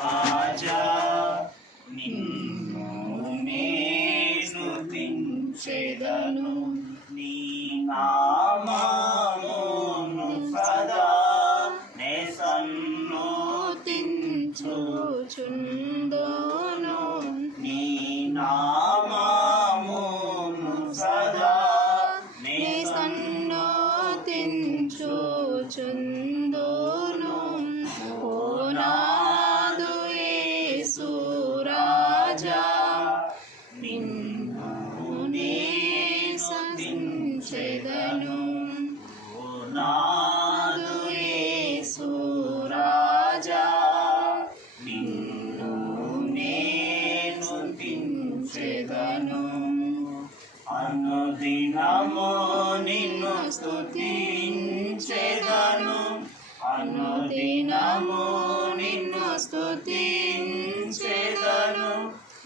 రాజా నిన్ను నేను స్తుతించెదను, నీ నామమును సదా నే సన్నుతించుచుందును, నీ నామమును సదా నే సన్నుతించుచుందును. ఓ నాదు యేసు రాజా నిన్ను నేను స్తుతించెదను, ఓ నాదు యేసు రాజా నిన్ను నేను స్తుతించెదను. అనుదినము నిన్ను స్తుతించెదను, అనుదినము నిన్ను స్తుతించెదను.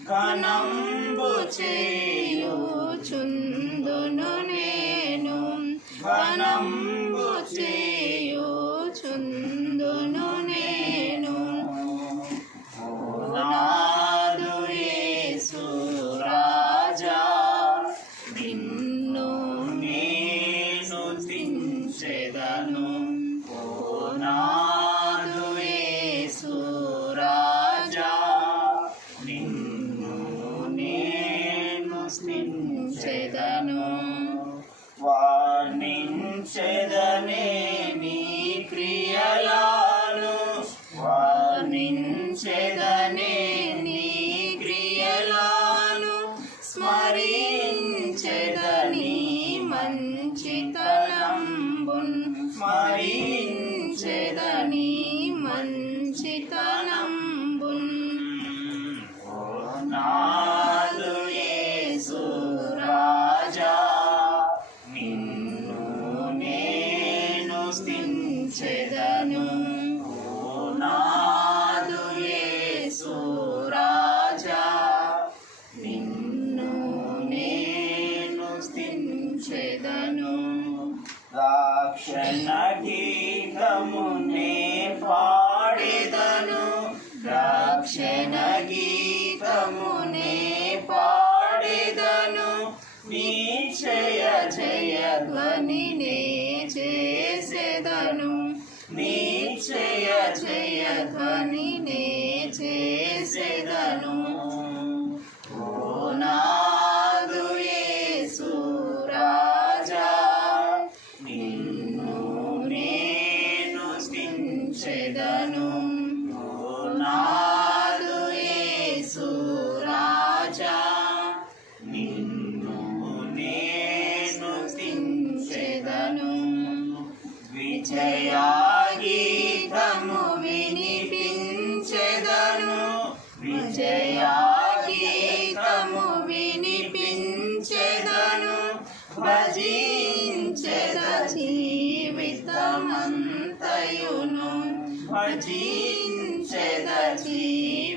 ఘనంబు చేయుచుందును నేను, ఘనంబు చేయుచుందును నేను. ఓ నాదు యేసు రాజా నిన్ను నేను స్తుతించెదను, ఓ నాదు యేసు రాజా నిన్ను నేను స్తుతించెదను. వర్ణించెదనే నీ క్రియలను, వర్ణించెదనే నీ క్రియలను, స్మరించెదని మంచితనంబున్, స్మరించెదని మంచితనంబున్. ఓ నాదు యేసు రాజా నిన్ను నేను స్తుతించెదను, ఓ నాదు యేసు రాజా నిన్ను నేను స్తుతించెదను. రక్షణ గీతమునే పాడెదను, రక్షణ గీతమునే పాడెదను. నిశ్చయ జయ ధ్వనినే చేసెదను, నిశ్చయ జయ ధ్వనినే చేసెదను. ఓ నాదు యేసు రాజా నిన్ను నేను స్తుతించెదను, ఓ నాదు యేసు రాజా నిన్ను నేను స్తుతించెదను. విజయగీతము వినిపించెదను, విజయగీతము వినిపించెదను. భజించెద జీవితమంతయును, భజించెద జీవితమంతయును.